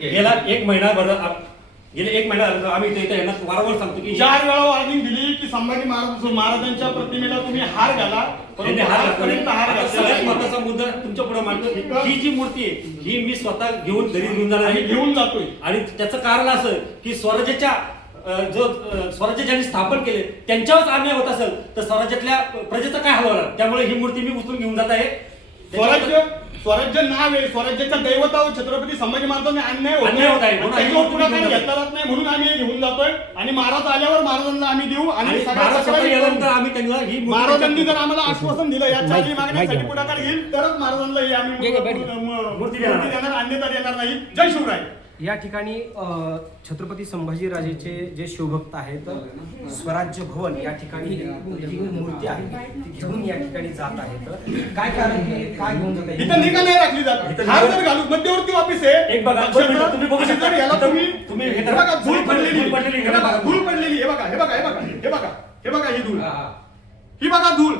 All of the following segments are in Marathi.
गेला एक महिनाभर गेले एक महिना झाला आम्ही इथे यांना वारंवार सांगतो की 4 वेळा वॉर्निंग दिली की संभाजी महाराजांच्या प्रतिमेला तुम्ही हार घाला. सगळ्यात महत्वाचा मुद्दा तुमच्या पुढे मांडतो. ही जी मूर्ती आहे ही मी स्वतः घेऊन घरी घेऊन जाणार आहे, घेऊन जातोय. आणि त्याचं कारण असं की स्वराज्याच्या स्वराज्य ज्यांनी स्थापन केले त्यांच्यावरच अन्याय होत असेल तर स्वराज्यातल्या प्रजेचं काय हाल होणार. त्यामुळे ही मूर्ती मी उचलून घेऊन जात आहे. स्वराज्य नाव आहे, स्वराज्याच्या दैवतावर छत्रपती संभाजी महाराजांनी अन्याय होत आहे, पुढाकार घेतला जात नाही म्हणून आम्ही घेऊन जातोय. आणि महाराज आल्यावर महाराजांना आम्ही देऊ. आणि आम्ही त्यांना ही महाराजांनी जर आम्हाला आश्वासन दिलं या चारही मागण्यासाठी पुढाकार घेईल तरच महाराजांना ही आम्ही मूर्ती देणार, अन्यथा देणार नाही. जय शिवराय. या ठिकाणी छत्रपती संभाजीराजेचे जे शिवभक्त आहेत स्वराज्य भवन या ठिकाणी जी मूर्ती आहे ती घेऊन या ठिकाणी जात आहेत. काय कारण की काय घेऊन जात आहे? इथं निकाल नाही राखली जात. हार जर घालू मध्यवर्ती ऑफिस आहे. एक बघा तुम्ही बघू शकता याला तुम्ही हे बघा धूळ पडलेली हे बघा ही धूळ, ही बघा धूळ.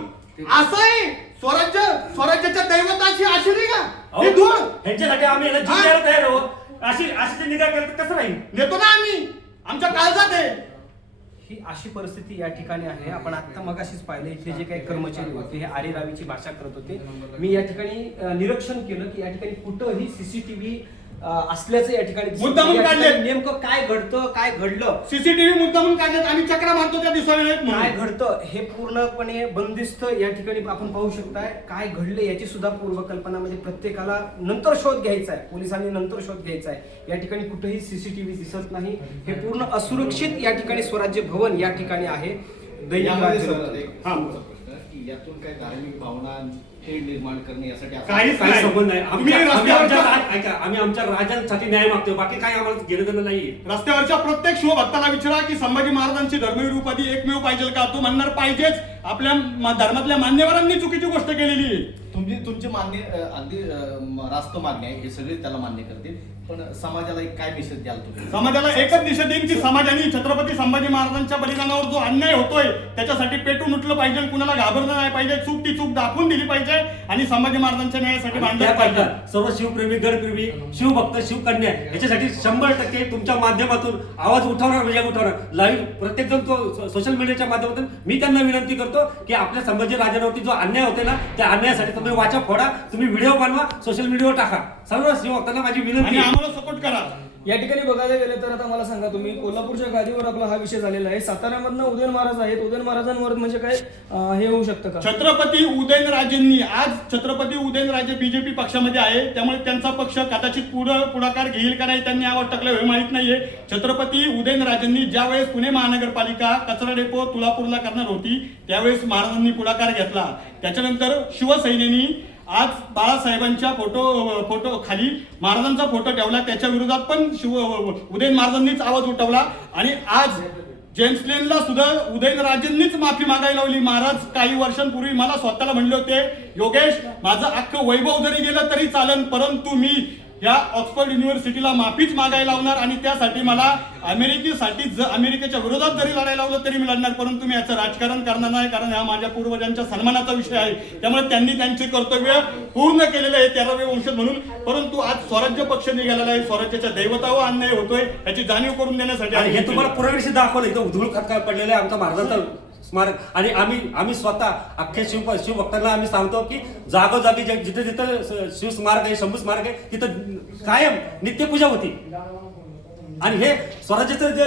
असं आहे स्वराज्याच्या दैवताची अशी नाही का ही धूळ. ह्यांच्यासाठी आम्ही याला जीव द्यायला तयार आहोत. अशी निगा केलं तर कसं राहील? देतो ना आम्ही, आमच्या काळजात आहे. ही अशी परिस्थिती या ठिकाणी आहे. आपण आता मगाशीच पाहिलं इथले जे काही कर्मचारी होते हे आरेरावीची भाषा करत होते. मी या ठिकाणी निरीक्षण केलं की या ठिकाणी कुठंही सीसीटीव्ही असल्याचं या ठिकाणी मुद्दामून काढले. नेमकं काय घडतं काय घडलं सीसीटीव्ही मुद्दामून काढलेत. आम्ही चक्रा मारतो त्या दिवसाला काय घडतं हे पूर्णपणे बंदिस्त या ठिकाणी आपण पाहू शकताय. काय घडलं याची सुद्धा पूर्वकल्पनामध्ये प्रत्येकाला नंतर शोध घ्यायचा आहे, पोलिसांनी नंतर शोध घ्यायचा आहे. या ठिकाणी कुठेही सीसीटीव्ही दिसत नाही. हे पूर्ण असुरक्षित या ठिकाणी स्वराज्य भवन या ठिकाणी आहे. यातून काय धार्मिक भावना निर्माण करणे यासाठी काही संबंध नाही. आम्ही आमच्या राजांसाठी न्याय मागतो, बाकी काय आम्हाला घेणं देणं नाहीये. रस्त्यावरच्या प्रत्येक शिवभक्ताला विचारा की संभाजी महाराजांची धर्मवीर उपाधी एकमेव पाहिजे का? तो म्हणणार पाहिजेच. आपल्या धर्मातल्या मान्यवरांनी चुकीची गोष्ट केलेली आहे. तुमची मान्य अगदी रास्त मान्य आहे, हे सगळे त्याला मान्य करतील. पण समाजाला एक काय मेसेज द्याल तुम्ही? समाजाला एकच दिशा देईन की समाजाने छत्रपती संभाजी महाराजांच्या बलिदानावर जो अन्याय होतोय त्याच्यासाठी पेटून उठलं पाहिजे, कुणाला घाबरलं नाही पाहिजे, चूक ती चूक दाखवून दिली पाहिजे आणि संभाजी महाराजांच्या न्यायासाठी भांडलं पाहिजे. सर्व शिवप्रेमी, गडप्रेमी, शिवभक्त, शिवकन्या याच्यासाठी 100% तुमच्या माध्यमातून आवाज उठवणार म्हणजे उठवणार. लाईव्ह प्रत्येक जण तो सोशल मीडियाच्या माध्यमातून मी त्यांना विनंती करतो की आपल्या संभाजी राजांवरती जो अन्याय होते ना त्या अन्यायासाठी तुम्ही वाचा फोडा, तुम्ही व्हिडिओ बनवा, सोशल मीडियावर टाका. सर्व शिवभक्तांना माझी विनंती सपोर्ट करा. या ठिकाणी बघायला गेलं तर आता मला सांगा तुम्ही कोल्हापूरच्या गादीवर आपला हा विषय झालेला आहे. साताऱ्यामधनं उदयन महाराज आहेत. उदयन महाराजांवर म्हणजे काय हे होऊ शकतं का? छत्रपती उदयनराजेंनी आज छत्रपती उदयनराजे बीजेपी पक्षामध्ये आहे, त्यामुळे त्यांचा पक्ष कदाचित पुढाकार घेईल का नाही त्यांनी आवाज टाकला हे माहित नाहीये. छत्रपती उदयनराजेंनी ज्यावेळेस पुणे महानगरपालिका कचरा डेपो तुळापूरला करणार होती त्यावेळेस महाराजांनी पुढाकार घेतला. त्याच्यानंतर शिवसेनेनी आज बाळासाहेबांच्या फोटो खाली महाराजांचा फोटो ठेवला. त्याच्या विरोधात पण उदयन महाराजांनीच आवाज उठवला. आणि आज जेम्स लेनला सुद्धा उदयनराजेंनीच माफी मागायला लावली. महाराज काही वर्षांपूर्वी मला स्वतःला म्हणले होते, योगेश माझं अख्खं वैभव जरी गेलं तरी चालेल, परंतु मी या ऑक्सफर्ड युनिव्हर्सिटीला माफीच मागायला लावणार आणि त्यासाठी मला अमेरिकेच्या विरोधात जरी लढायला लावलं तरी मी लढणार, परंतु मी याचं राजकारण करणार नाही, कारण हा माझ्या पूर्वजांच्या सन्मानाचा विषय आहे. त्यामुळे त्यांनी त्यांचे कर्तव्य पूर्ण केलेले आहे 13वे वंशज म्हणून. परंतु आज स्वराज्य पक्ष निघालेला आहे, स्वराज्याच्या दैवतावर अन्याय होतोय याची जाणीव करून देण्यासाठी. आणि हे तुम्हाला पुराव्याशी दाखवलं इथं धूळ खतखत पडलेलं आहे आमच्या महाराजांचं स्मारक. आणि आम्ही स्वतः अख्ख्या शिवभक्तांना आम्ही सांगतो की जागोजागी जिथे जिथं शिव स्मारक आहे, शंभू स्मारक आहे, तिथं कायम नित्यपूजा होती. आणि हे स्वराज्याचं जे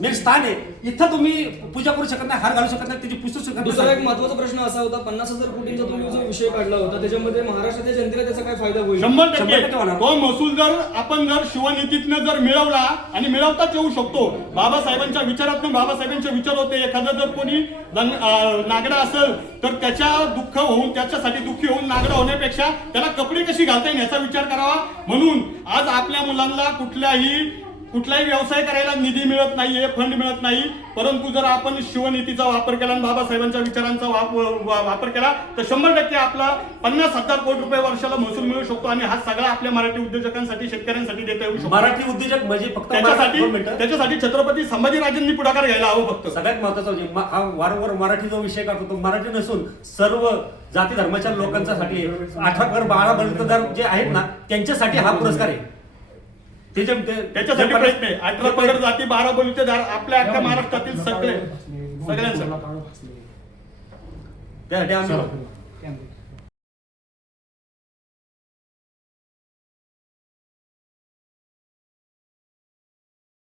मेन स्थान आहे इथं तुम्ही पूजा करू शकत नाही, हार घालू शकत नाही, त्याची पुस्तक शकत नाही. दुसरा एक महत्त्वाचा प्रश्न असा होता 50,000 कोटींचा तुम्ही जो विषय काढला होता त्याच्यामध्ये महाराष्ट्राच्या जनतेला त्याचा काय फायदा होईल? 100% तो महसूल जर आपण शिवनीतीतनं जर मिळवला आणि मिळवताच येऊ शकतो. बाबासाहेबांच्या विचारातून बाबासाहेबांचे विचार होते, एखादं जर कोणी नागडा असेल तर त्याच्यासाठी दुःखी होऊन नागडा होण्यापेक्षा त्याला कपडे कशी घालता येईल याचा विचार करावा. म्हणून आज आपल्या मुलांना कुठलाही व्यवसाय करायला निधी मिळत नाहीये, फंड मिळत नाही, परंतु जर आपण शिवनीतीचा वापर केला आणि बाबासाहेबांच्या विचारांचा वापर केला तर 100% आपला 50,000 कोटी रुपये वर्षाला महसूल मिळू शकतो. आणि हा सगळा आपल्या मराठी उद्योजकांसाठी, शेतकऱ्यांसाठी देता येऊ शकतो. मराठी उद्योजक म्हणजे फक्त त्याच्यासाठी छत्रपती संभाजीराजेंनी पुढाकार घ्यायला हवं. फक्त सगळ्यात महत्वाचं म्हणजे हा वारंवार मराठी जो विषय करतो तो मराठी नसून सर्व जाती धर्माच्या लोकांसाठी 18 12 बलुतेदार जे आहेत ना त्यांच्यासाठी हा पुरस्कार आहे. त्याच्यासाठी प्रयत्न आहे 18 पगड जाती 12 बलुतेदार आपल्या अख्ख्या महाराष्ट्रातील सगळे सगळ्यांसाठी त्यासाठी आम्ही